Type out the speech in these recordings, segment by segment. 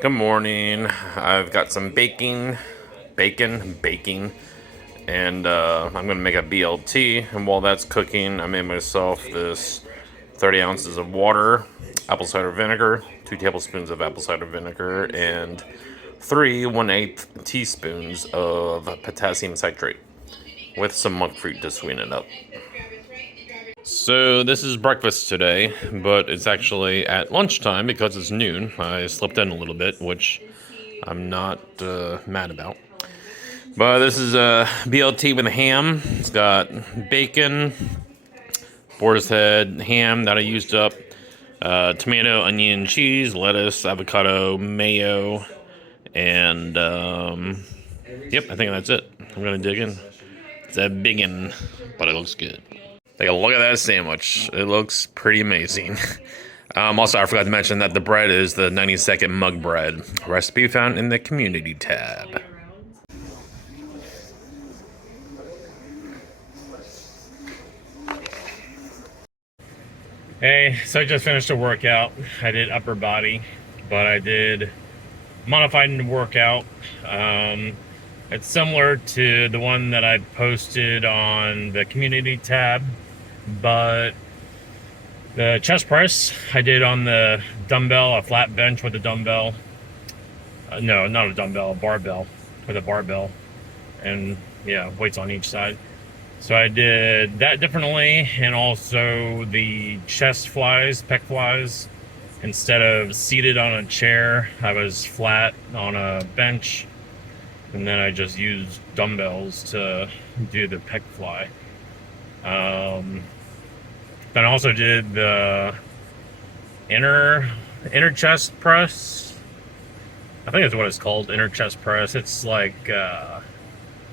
Good morning. I've got some baking, and I'm gonna make a BLT. And while that's cooking, I made myself this 30 ounces of water, apple cider vinegar, 2 tablespoons of apple cider vinegar, and 3 1/8 teaspoons of potassium citrate with some monk fruit to sweeten it up. So this is breakfast today, but it's actually at lunchtime because it's noon. I slept in a little bit, which I'm not mad about. But this is a BLT with a ham. It's got bacon, boar's head, ham that I used up, tomato, onion, cheese, lettuce, avocado, mayo, and yep, I think that's it. I'm gonna dig in. It's a biggin, but it looks good. Take a look at that sandwich. It looks pretty amazing. Also, I forgot to mention that the bread is the 90-second mug bread. Recipe found in the community tab. Hey, so I just finished a workout. I did upper body, but I did modified workout. It's similar to the one that I posted on the community tab, but the chest press I did on the dumbbell, a flat bench with a dumbbell. No, not a dumbbell, a barbell with a barbell, and yeah, weights on each side. So I did that differently, and also the chest flies, pec flies. Instead of seated on a chair, I was flat on a bench, and then I just used dumbbells to do the pec fly. Then I also did the inner chest press. I think that's what it's called, inner chest press. It's like so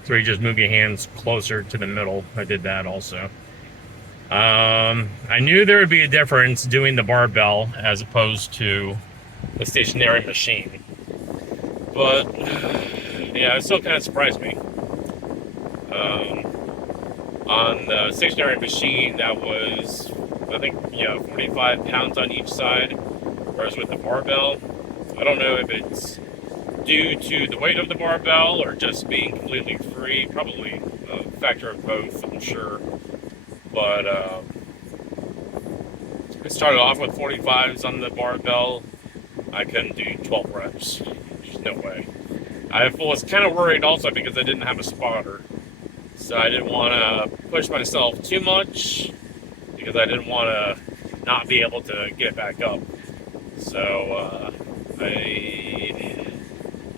you just move your hands closer to the middle. I did that also. I knew there would be a difference doing the barbell as opposed to the stationary machine, but yeah, it still kind of surprised me. On the stationary machine, that was, I think, 45 pounds on each side, whereas with the barbell, I don't know if it's due to the weight of the barbell or just being completely free. Probably a factor of both, I'm sure. But I started off with 45s on the barbell. I couldn't do 12 reps. There's no way. I was kind of worried also because I didn't have a spotter. So I didn't want to push myself too much because I didn't want to not be able to get back up. So I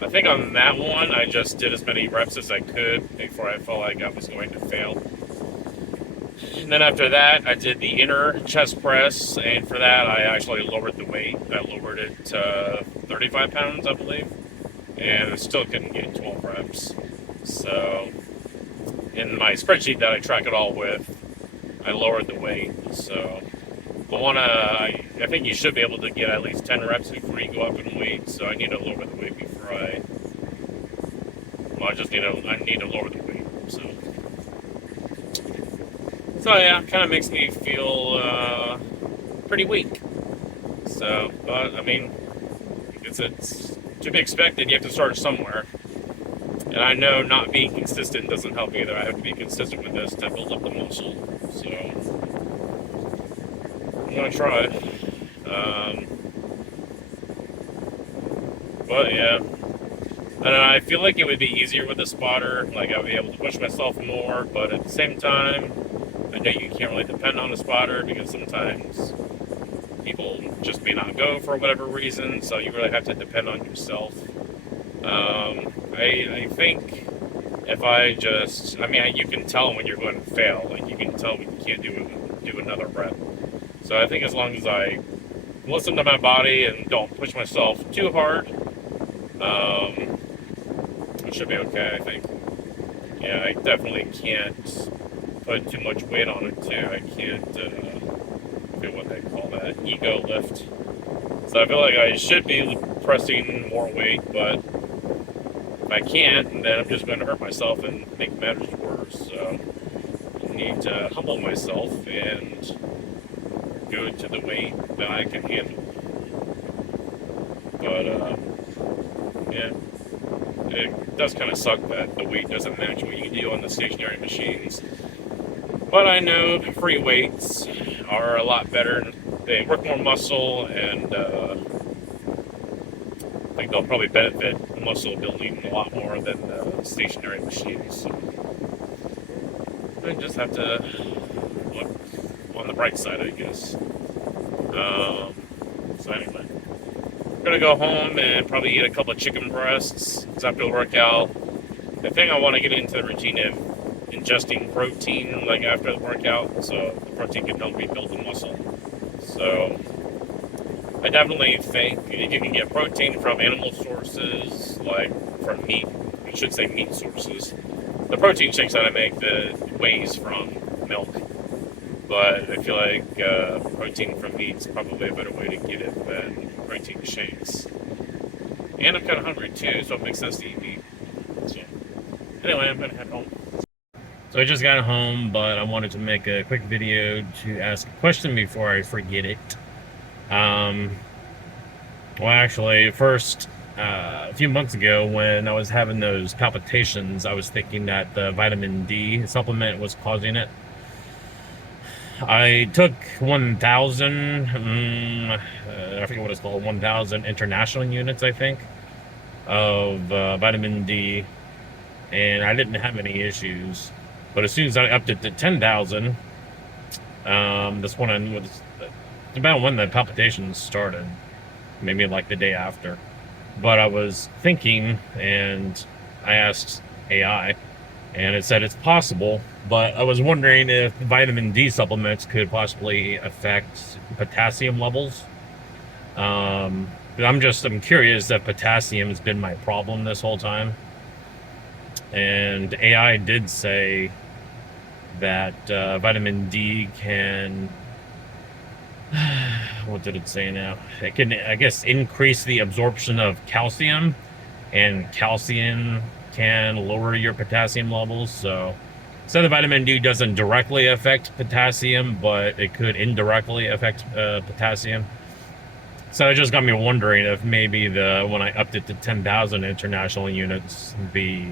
think on that one, I just did as many reps as I could before I felt like I was going to fail. And then after that, I did the inner chest press, and for that, I actually lowered the weight. I lowered it to 35 pounds, I believe, and I still couldn't get 12 reps. So in my spreadsheet that I track it all with, I lowered the weight. So the one, I think you should be able to get at least 10 reps before you go up in weight. So I need to lower the weight before I need to lower the weight. So yeah, kind of makes me feel pretty weak. So, but I mean, it's to be expected. You have to start somewhere. And I know not being consistent doesn't help either. I have to be consistent with this to build up the muscle. So I'm gonna try. But yeah, I don't know. I feel like it would be easier with a spotter. Like I would be able to push myself more. But at the same time, I know you can't really depend on a spotter because sometimes people just may not go for whatever reason. So you really have to depend on yourself. I think if you can tell when you're going to fail. Like you can tell when you can't do another rep. So I think as long as I listen to my body and don't push myself too hard, it should be okay. I think. Yeah, I definitely can't put too much weight on it too. I can't do what they call that ego lift. So I feel like I should be pressing more weight, but if I can't, then I'm just going to hurt myself and make matters worse. So I need to humble myself and go to the weight that I can handle. But does kind of suck that the weight doesn't match what you can do on the stationary machines. But I know free weights are a lot better. They work more muscle, and I think they'll probably benefit muscle building a lot more than the stationary machines. So I just have to look on the bright side, I guess. So anyway, I'm gonna go home and probably eat a couple of chicken breasts after the workout. The thing I want to get into the routine of ingesting protein like after the workout, so the protein can help me build the muscle. So I definitely think if you can get protein from animal sources, like from meat, I should say meat sources. The protein shakes that I make, the wheys from milk. But I feel like protein from meat's probably a better way to get it than protein shakes. And I'm kind of hungry too, so it makes sense to eat meat. So anyway, I'm gonna head home. So I just got home, but I wanted to make a quick video to ask a question before I forget it. Well, actually, first, a few months ago when I was having those palpitations, I was thinking that the vitamin D supplement was causing it. I took 1,000, I forget what it's called, 1,000 international units, I think, of vitamin D, and I didn't have any issues. But as soon as I upped it to 10,000, that's when it's about when the palpitations started, maybe like the day after. But I was thinking, and I asked AI, and it said it's possible, but I was wondering if vitamin D supplements could possibly affect potassium levels. I'm curious if potassium has been my problem this whole time. And AI did say that vitamin D can, what did it say now? It can, I guess, increase the absorption of calcium, and calcium can lower your potassium levels. So the vitamin D doesn't directly affect potassium, but it could indirectly affect potassium. So it just got me wondering if maybe when I upped it to 10,000 international units, the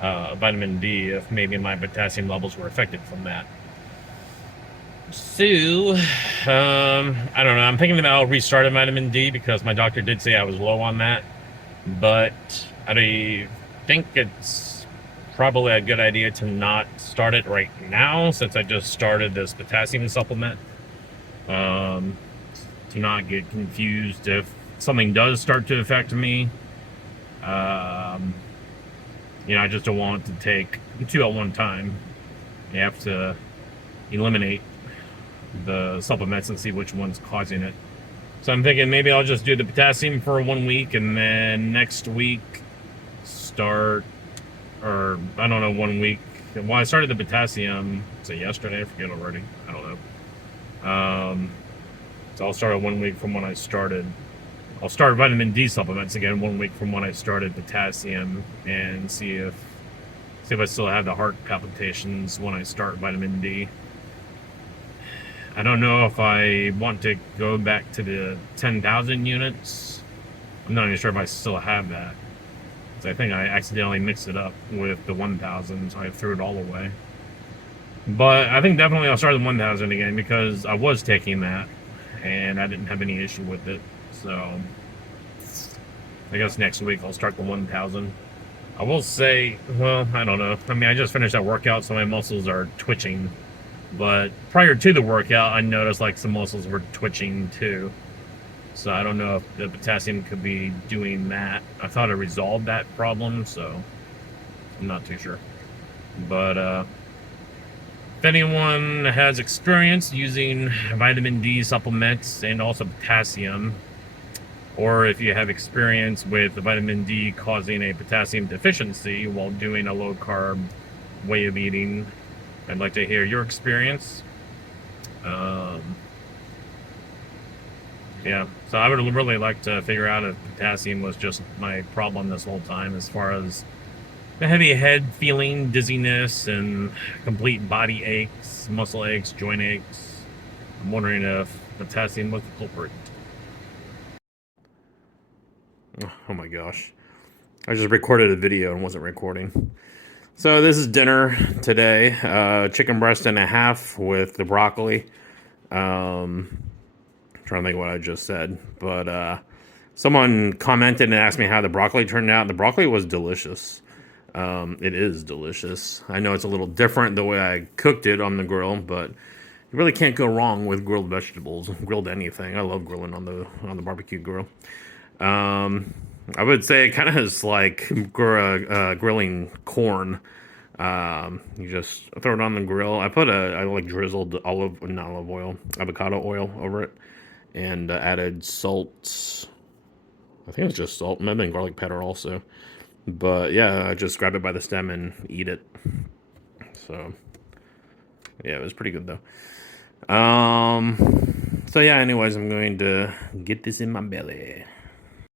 vitamin D, if maybe my potassium levels were affected from that. So, I don't know. I'm thinking about restarting vitamin D because my doctor did say I was low on that. But I think it's probably a good idea to not start it right now since I just started this potassium supplement. To not get confused if something does start to affect me. I just don't want to take two at one time. You have to eliminate the supplements and see which one's causing it. So I'm thinking maybe I'll just do the potassium for 1 week and then next week start, or I don't know, 1 week. Well, I started the potassium, yesterday? I forget already. I don't know. So I'll start at 1 week from when I started. I'll start vitamin D supplements again 1 week from when I started potassium and see if I still have the heart palpitations when I start vitamin D. I don't know if I want to go back to the 10,000 units. I'm not even sure if I still have that. I think I accidentally mixed it up with the 1,000, so I threw it all away. But I think definitely I'll start the 1,000 again because I was taking that and I didn't have any issue with it. So I guess next week I'll start the 1,000. I will say, well, I don't know. I mean, I just finished that workout, so my muscles are twitching. But prior to the workout, I noticed like some muscles were twitching too. So I don't know if the potassium could be doing that. I thought it resolved that problem, so I'm not too sure. But if anyone has experience using vitamin D supplements and also potassium, or if you have experience with the vitamin D causing a potassium deficiency while doing a low-carb way of eating, I'd like to hear your experience. Yeah, so I would really like to figure out if potassium was just my problem this whole time, as far as the heavy head feeling, dizziness, and complete body aches, muscle aches, joint aches. I'm wondering if potassium was the culprit. Oh my gosh. I just recorded a video and wasn't recording. So this is dinner today. Chicken breast and a half with the broccoli. Trying to think what I just said, but someone commented and asked me how the broccoli turned out. The broccoli was delicious. It is delicious. I know it's a little different the way I cooked it on the grill, but you really can't go wrong with grilled vegetables, grilled anything. I love grilling on the barbecue grill. I would say it kind of is like grilling corn. You just throw it on the grill. I like drizzled not olive oil, avocado oil over it, and added salt. I think it was just salt. Might have been garlic powder also. But yeah, I just grab it by the stem and eat it. So yeah, it was pretty good though. So yeah, anyways, I'm going to get this in my belly.